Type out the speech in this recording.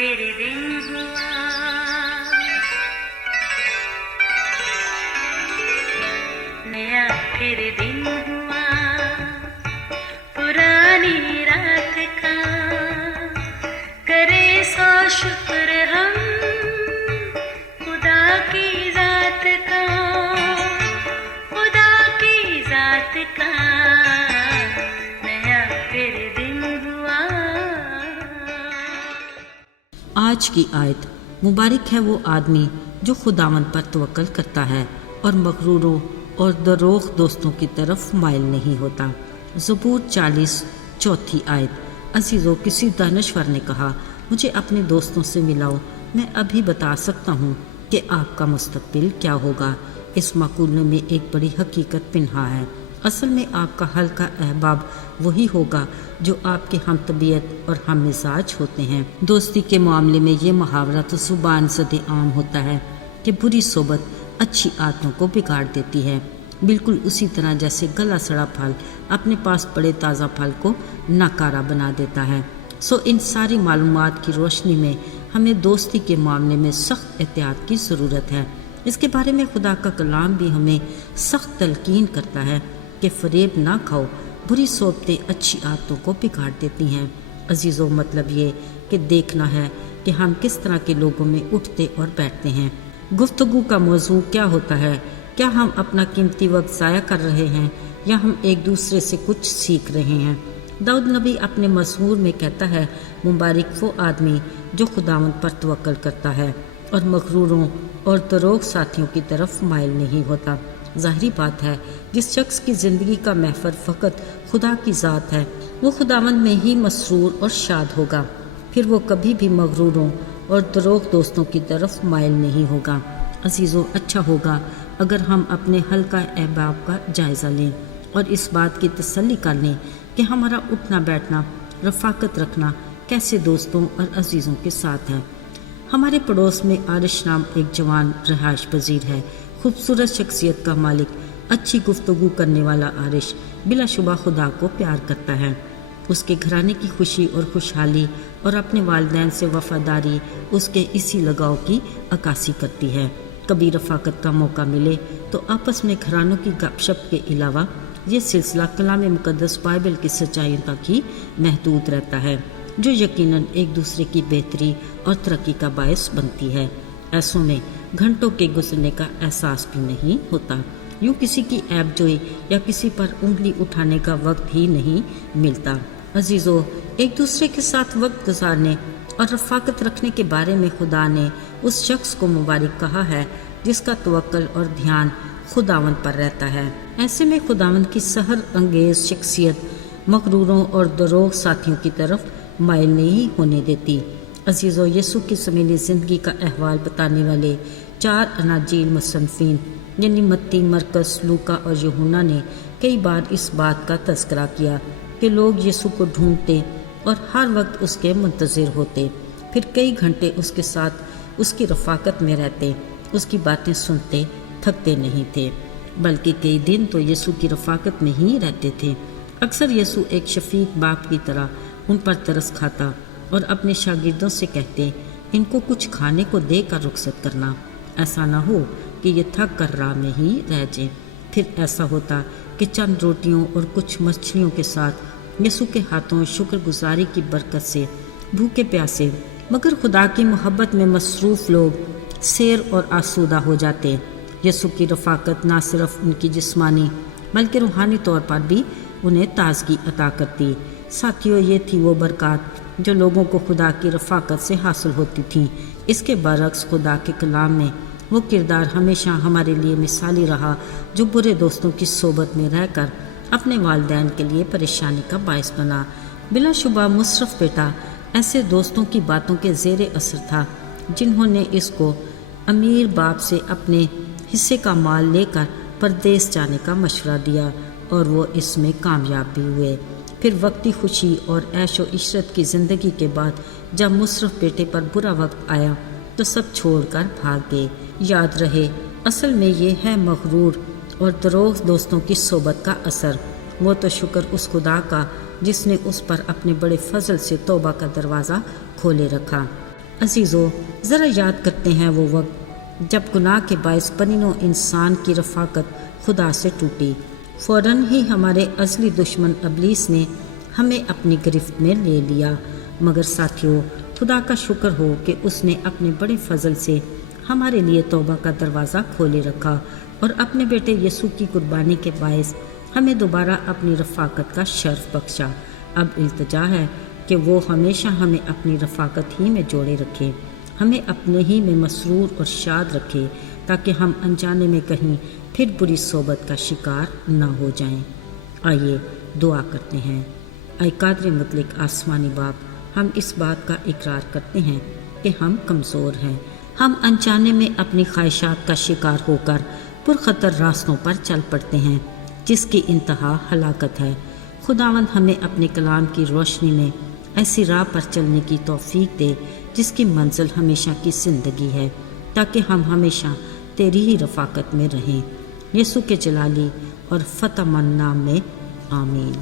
फिर दिन हुआ, नया फिर दिन हुआ, पुरानी रात का करे सौ शुक्र हम खुदा की जात का, खुदा की जात का नया फिर दिन हुआ। आज की आयत मुबारक है वो आदमी जो खुदावंद पर तवक्कल करता है और मगरूरों और दरोग दोस्तों की तरफ माइल नहीं होता। ज़बूर 40 चौथी आयत। अजीज़ों, किसी दानश्वर ने कहा, मुझे अपने दोस्तों से मिलाओ, मैं अभी बता सकता हूँ कि आपका मुस्तकबिल क्या होगा। इस मक़ूले में एक बड़ी हकीकत पिन्हा है। असल में आपका हल्का अहबाब वही होगा जो आपके हम तबीयत और हम मिजाज होते हैं। दोस्ती के मामले में ये मुहावरा तो ज़ुबान ज़द आम होता है कि बुरी सोबत अच्छी आदतों को बिगाड़ देती है, बिल्कुल उसी तरह जैसे गला सड़ा फल अपने पास पड़े ताज़ा फल को नाकारा बना देता है। सो इन सारी मालूमात की रोशनी में हमें दोस्ती के मामले में सख्त एहतियात की ज़रूरत है। इसके बारे में खुदा का कलाम भी हमें सख्त तलकीन करता है कि फ़रेब ना खाओ, बुरी सोबतें अच्छी आदतों को बिगाड़ देती हैं। अजीज़ों, मतलब ये कि देखना है कि हम किस तरह के लोगों में उठते और बैठते हैं। गुफ्तगू का मौजू क्या होता है? क्या हम अपना कीमती वक्त ज़ाया कर रहे हैं या हम एक दूसरे से कुछ सीख रहे हैं? दाऊद नबी अपने मज़मूर में कहता है, मुबारक वो आदमी जो खुदावंद पर तवक्कल करता है और मगरूरों और दरोग साथियों की तरफ माइल नहीं होता। ज़ाहिरी बात है, जिस शख्स की ज़िंदगी का महफर फ़कत खुदा की ज़ात है, वो खुदावंद में ही मसरूर और शाद होगा। फिर वो कभी भी मगरूरों और दरोग दोस्तों की तरफ माइल नहीं होगा। अजीज़ों, अच्छा होगा अगर हम अपने हल्का अहबाब का जायज़ा लें और इस बात की तसल्ली कर लें कि हमारा उठना बैठना, रफ़ाकत रखना कैसे दोस्तों और अजीज़ों के साथ है। हमारे पड़ोस में आरिश नाम एक जवान रहायश पजीर है, खूबसूरत शख्सियत का मालिक, अच्छी गुफ्तगू करने वाला आरिश बिलाशुबा खुदा को प्यार करता है। उसके घराने की खुशी और खुशहाली और अपने वालिदैन से वफादारी उसके इसी लगाव की अक्कासी करती है। कभी रफ़ाकत का मौका मिले तो आपस में घरानों की गपशप के अलावा ये सिलसिला कलाम मुक़द्दस बाइबल की सच्चाइयों तक ही महदूद रहता है, जो यकीनन एक दूसरे की बेहतरी और तरक्की का बायस बनती है। ऐसों में घंटों के गुजरने का एहसास भी नहीं होता। यूँ किसी की ऐब जोई या किसी पर उंगली उठाने का वक्त ही नहीं मिलता। अजीज़ों, एक दूसरे के साथ वक्त गुजारने और रफ़ाकत रखने के बारे में खुदा ने उस शख्स को मुबारक कहा है जिसका तवक्कल और ध्यान खुदावंद पर रहता है। ऐसे में खुदावंद की सहर अंगेज़ शख्सियत मगरूरों और दरोग साथियों की तरफ माइल नहीं होने देती। अजीज़ों, यीशु की ज़मीनी ज़िंदगी का अहवाल बताने वाले 4 अनाजील मुसन्निफ़ीन यानी मत्ती, मरकस, लूका और यूहन्ना ने कई बार इस बात का तज़किरा किया कि लोग यीशु को ढूंढते और हर वक्त उसके मुंतज़िर होते, फिर कई घंटे उसके साथ उसकी रफ़ाकत में रहते, उसकी बातें सुनते, थकते नहीं थे, बल्कि कई दिन तो यीशु की रफ़ाकत में ही रहते थे। अक्सर यीशु एक शफ़ीक बाप की तरह उन पर तरस खाता और अपने शागिर्दों से कहते, इनको कुछ खाने को देकर रुखसत करना, ऐसा ना हो कि ये थक कर राह में ही रह जाए। फिर ऐसा होता कि चंद रोटियों और कुछ मछलियों के साथ यीशु के हाथों शुक्रगुजारी की बरकत से भूखे प्यासे मगर खुदा की मोहब्बत में मसरूफ़ लोग सैर और आसूदा हो जाते। यीशु की रफ़ाकत ना सिर्फ उनकी जिस्मानी बल्कि रूहानी तौर पर भी उन्हें ताज़गी अता करती। साथियों, ये थी वो बरकत जो लोगों को खुदा की रफ़ाकत से हासिल होती थी। इसके बरक्स खुदा के कलाम में वो किरदार हमेशा हमारे लिए मिसाली रहा जो बुरे दोस्तों की सोबत में रहकर अपने वालिदैन के लिए परेशानी का बायस बना। बिलाशुबा मुशर्रफ बेटा ऐसे दोस्तों की बातों के ज़ेरे असर था जिन्होंने इसको अमीर बाप से अपने हिस्से का माल लेकर परदेस जाने का मशवरा दिया और वो इसमें कामयाब भी हुए। फिर वक्ती खुशी और ऐशो इशरत की ज़िंदगी के बाद जब मुशर्रफ बेटे पर बुरा वक्त आया तो सब छोड़कर भाग गए। याद रहे, असल में ये है मगरूर और दरोग दोस्तों की सोबत का असर। वो तो शुक्र उस खुदा का जिसने उस पर अपने बड़े फजल से तौबा का दरवाज़ा खोले रखा। عزیزو، ذرا یاد کرتے ہیں وہ وقت جب گناہ کے باعث بنی و انسان کی رفاقت خدا سے ٹوٹی۔ فوراً ہی ہمارے ازلی دشمن ابلیس نے ہمیں اپنی گرفت میں لے لیا، مگر ساتھیوں، خدا کا شکر ہو کہ اس نے اپنے بڑے فضل سے ہمارے لیے توبہ کا دروازہ کھولے رکھا اور اپنے بیٹے یسوع کی قربانی کے باعث ہمیں دوبارہ اپنی رفاقت کا شرف بخشا۔ اب التجا ہے کہ وہ ہمیشہ ہمیں اپنی رفاقت ہی میں جوڑے رکھے، ہمیں اپنے ہی میں مسرور اور شاد رکھے، تاکہ ہم انجانے میں کہیں پھر بری صحبت کا شکار نہ ہو جائیں۔ آئیے دعا کرتے ہیں۔ اے قادر مطلق آسمانی باپ، ہم اس بات کا اقرار کرتے ہیں کہ ہم کمزور ہیں، ہم انجانے میں اپنی خواہشات کا شکار ہو کر پرخطر راستوں پر چل پڑتے ہیں جس کی انتہا ہلاکت ہے۔ خداوند ہمیں اپنے کلام کی روشنی میں ایسی راہ پر چلنے کی توفیق دے جس کی منزل ہمیشہ کی زندگی ہے، تاکہ ہم ہمیشہ تیری ہی رفاقت میں رہیں۔ یسوع کے جلالی اور فتح مند نام میں آمین۔